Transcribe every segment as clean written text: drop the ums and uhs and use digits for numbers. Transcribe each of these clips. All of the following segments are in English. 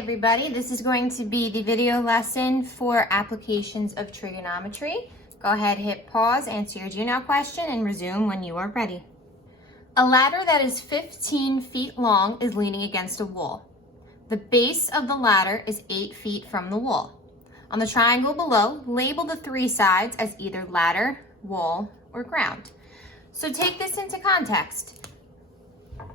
everybody, this is going to be the video lesson for applications of trigonometry. Go ahead, hit pause, answer your do now question, and resume when you are ready. A ladder that is 15 feet long is leaning against a wall. The base of the ladder is 8 feet from the wall. On the triangle below, label the three sides as either ladder, wall, or ground. So take this into context.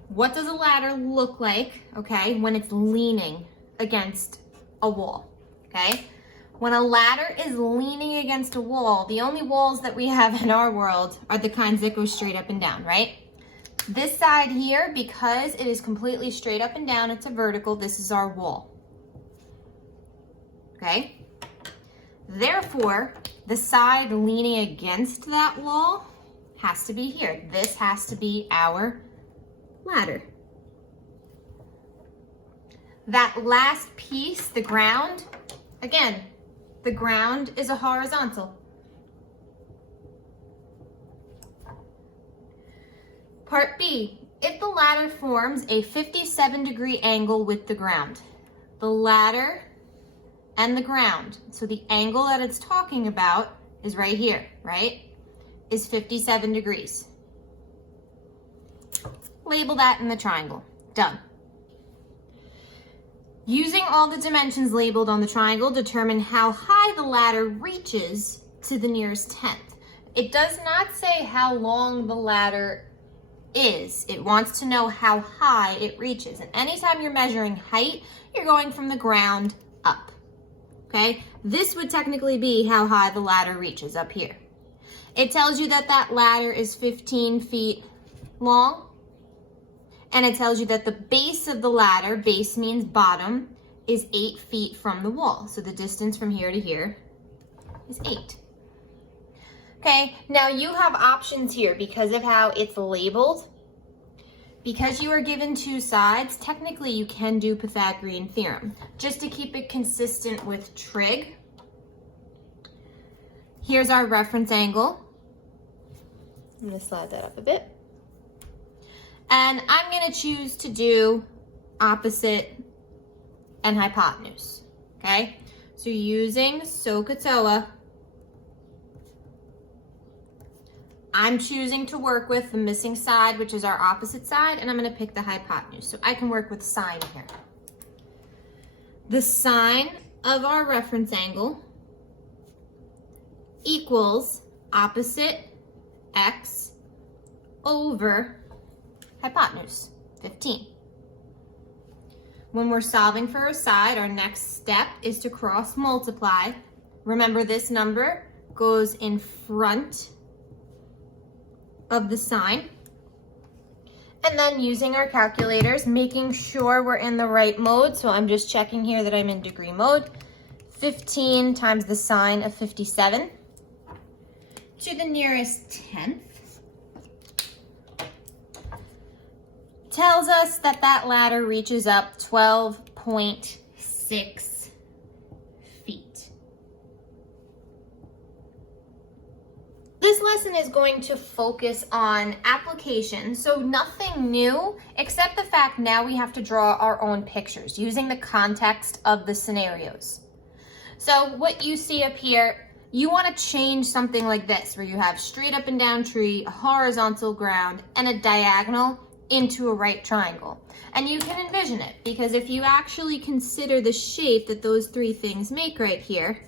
What does a ladder look like, okay, when it's leaning against a wall, okay? When a ladder is leaning against a wall, the only walls that we have in our world are the kinds that go straight up and down, right? This side here, because it is completely straight up and down, it's a vertical, this is our wall, okay? Therefore, the side leaning against that wall has to be here. This has to be our ladder. That last piece, the ground, again, the ground is a horizontal. Part B, if the ladder forms a 57-degree angle with the ground, the ladder and the ground, so the angle that it's talking about is right here, right, is 57 degrees. Label that in the triangle. Done. Using all the dimensions labeled on the triangle, determine how high the ladder reaches to the nearest tenth. It does not say how long the ladder is. It wants to know how high it reaches. And anytime you're measuring height, you're going from the ground up. Okay? This would technically be how high the ladder reaches up here. It tells you that that ladder is 15 feet long. And it tells you that the base of the ladder, base means bottom, is 8 feet from the wall. So the distance from here to here is 8. Okay, now you have options here because of how it's labeled. Because you are given two sides, technically you can do Pythagorean theorem. Just to keep it consistent with trig. Here's our reference angle. I'm going to slide that up a bit. And I'm going to choose to do opposite and hypotenuse, okay? So using SOHCAHTOA, I'm choosing to work with the missing side, which is our opposite side, and I'm going to pick the hypotenuse. So I can work with sine here. The sine of our reference angle equals opposite x over hypotenuse, 15. When we're solving for a side, our next step is to cross multiply. Remember, this number goes in front of the sign. And then using our calculators, making sure we're in the right mode. So I'm just checking here that I'm in degree mode. 15 times the sine of 57 to the nearest tenth tells us that that ladder reaches up 12.6 feet. This lesson is going to focus on applications, so nothing new except the fact now we have to draw our own pictures using the context of the scenarios. So what you see up here, you want to change something like this where you have straight up and down tree, a horizontal ground, and a diagonal into a right triangle. And you can envision it because if you actually consider the shape that those three things make right here,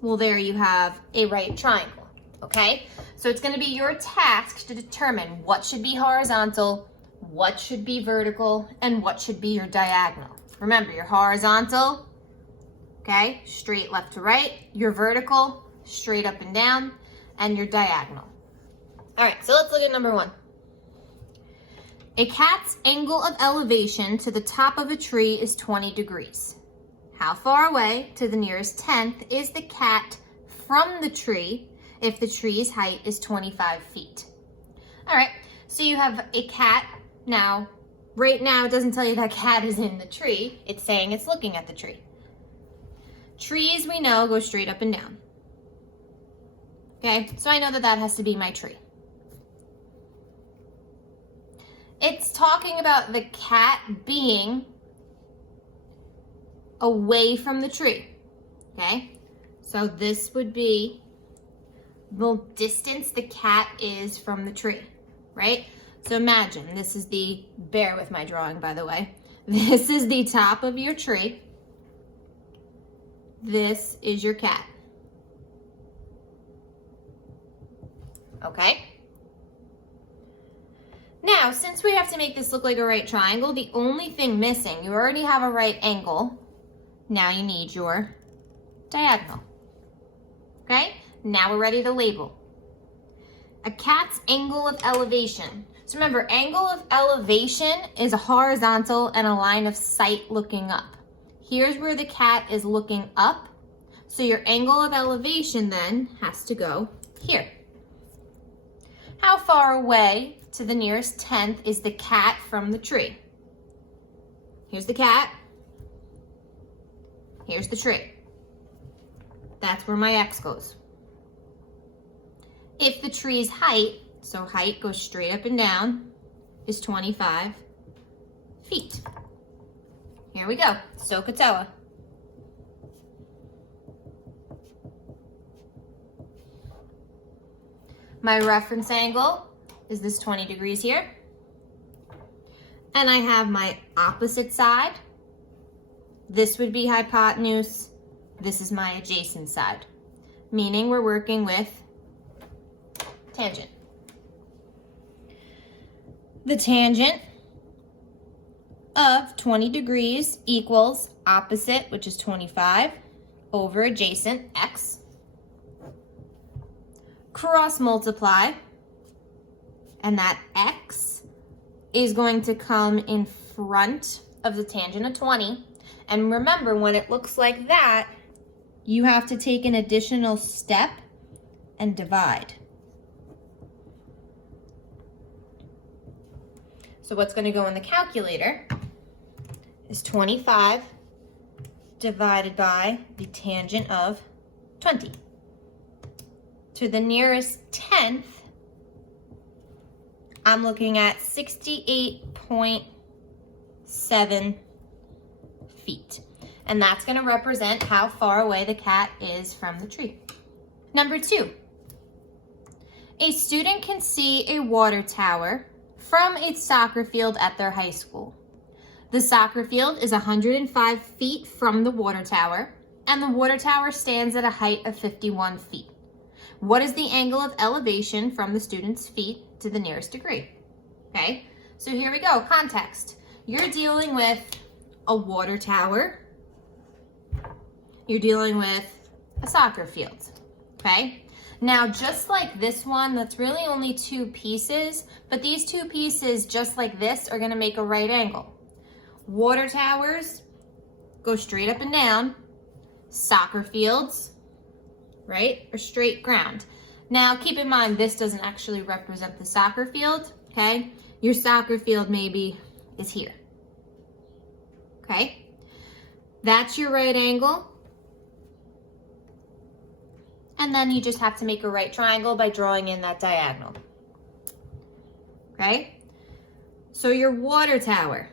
well, there you have a right triangle, okay? So it's going to be your task to determine what should be horizontal, what should be vertical, and what should be your diagonal. Remember, your horizontal, okay, straight left to right, your vertical, straight up and down, and your diagonal. All right, so let's look at number one. A cat's angle of elevation to the top of a tree is 20 degrees. How far away to the nearest tenth is the cat from the tree if the tree's height is 25 feet? All right, so you have a cat. Now, right now it doesn't tell you that cat is in the tree. It's saying it's looking at the tree. Trees, we know, go straight up and down. Okay, so I know that that has to be my tree. It's talking about the cat being away from the tree, okay? So this would be the distance the cat is from the tree, right? So imagine, this is the, bear with my drawing by the way, this is the top of your tree. This is your cat. Okay? Now, since we have to make this look like a right triangle, the only thing missing, you already have a right angle. Now you need your diagonal. Okay? Now we're ready to label. A cat's angle of elevation. So remember, angle of elevation is a horizontal and a line of sight looking up. Here's where the cat is looking up. So your angle of elevation then has to go here. How far away to the nearest 10th is the cat from the tree? Here's the cat. Here's the tree. That's where my X goes. If the tree's height, so height goes straight up and down, is 25 feet. Here we go, SOHCAHTOA. My reference angle is this 20 degrees here. And I have my opposite side. This would be hypotenuse. This is my adjacent side, meaning we're working with tangent. The tangent of 20 degrees equals opposite, which is 25, over adjacent, x. Cross multiply, and that x is going to come in front of the tangent of 20. And remember, when it looks like that, you have to take an additional step and divide. So what's going to go in the calculator is 25 divided by the tangent of 20. To the nearest 10th, I'm looking at 68.7 feet. And that's going to represent how far away the cat is from the tree. Number 2, a student can see a water tower from a soccer field at their high school. The soccer field is 105 feet from the water tower, and the water tower stands at a height of 51 feet. What is the angle of elevation from the student's feet to the nearest degree? Okay, so here we go, context. You're dealing with a water tower. You're dealing with a soccer field, okay? Now, just like this one, that's really only 2 pieces, but these 2 pieces, just like this, are gonna make a right angle. Water towers go straight up and down. Soccer fields, right, are straight ground. Now, keep in mind, this doesn't actually represent the soccer field, okay? Your soccer field maybe is here, okay? That's your right angle. And then you just have to make a right triangle by drawing in that diagonal. Okay? So your water tower,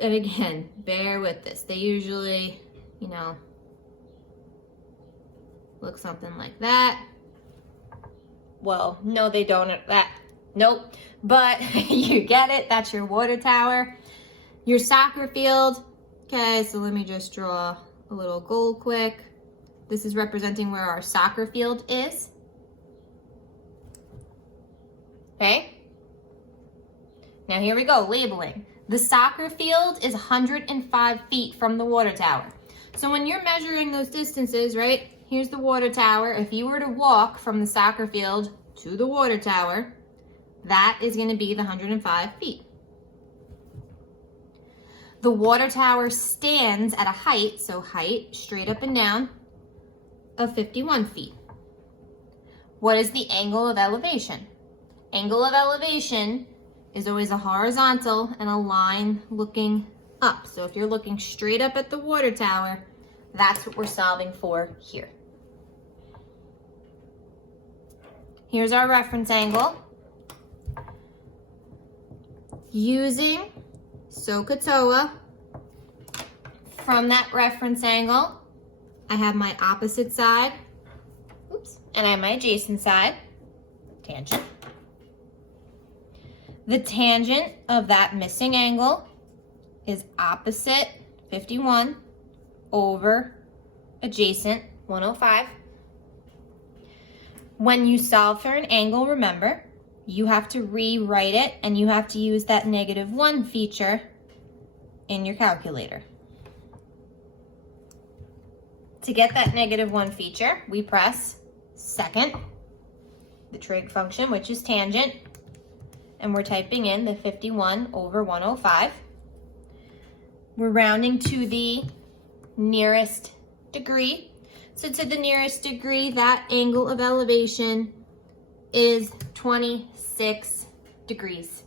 and again, bear with this. They usually, look something like that. Well, no, they don't. Nope. But you get it. That's your water tower. Your soccer field. Okay, so let me just draw a little goal quick. This is representing where our soccer field is. Okay? Now here we go, labeling. The soccer field is 105 feet from the water tower. So when you're measuring those distances, right? Here's the water tower. If you were to walk from the soccer field to the water tower, that is going to be the 105 feet. The water tower stands at a height, so height straight up and down, of 51 feet. What is the angle of elevation? Angle of elevation is always a horizontal and a line looking up. So if you're looking straight up at the water tower, that's what we're solving for here. Here's our reference angle. Using SOHCAHTOA, From that reference angle, I have my opposite side, and I have my adjacent side, tangent. The tangent of that missing angle is opposite 51 over adjacent 105. When you solve for an angle, remember, you have to rewrite it and you have to use that -1 feature in your calculator. To get that -1 feature, we press second, the trig function, which is tangent, and we're typing in the 51 over 105. We're rounding to the nearest degree. So to the nearest degree, that angle of elevation is 26 degrees.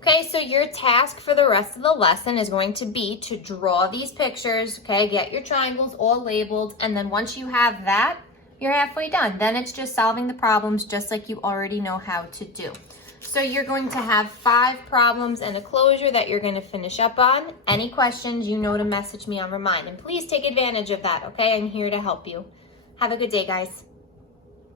Okay, so your task for the rest of the lesson is going to be to draw these pictures, okay? Get your triangles all labeled, and then once you have that, you're halfway done. Then it's just solving the problems just like you already know how to do. So you're going to have 5 problems and a closure that you're going to finish up on. Any questions, you know to message me on Remind. And please take advantage of that, okay? I'm here to help you. Have a good day, guys.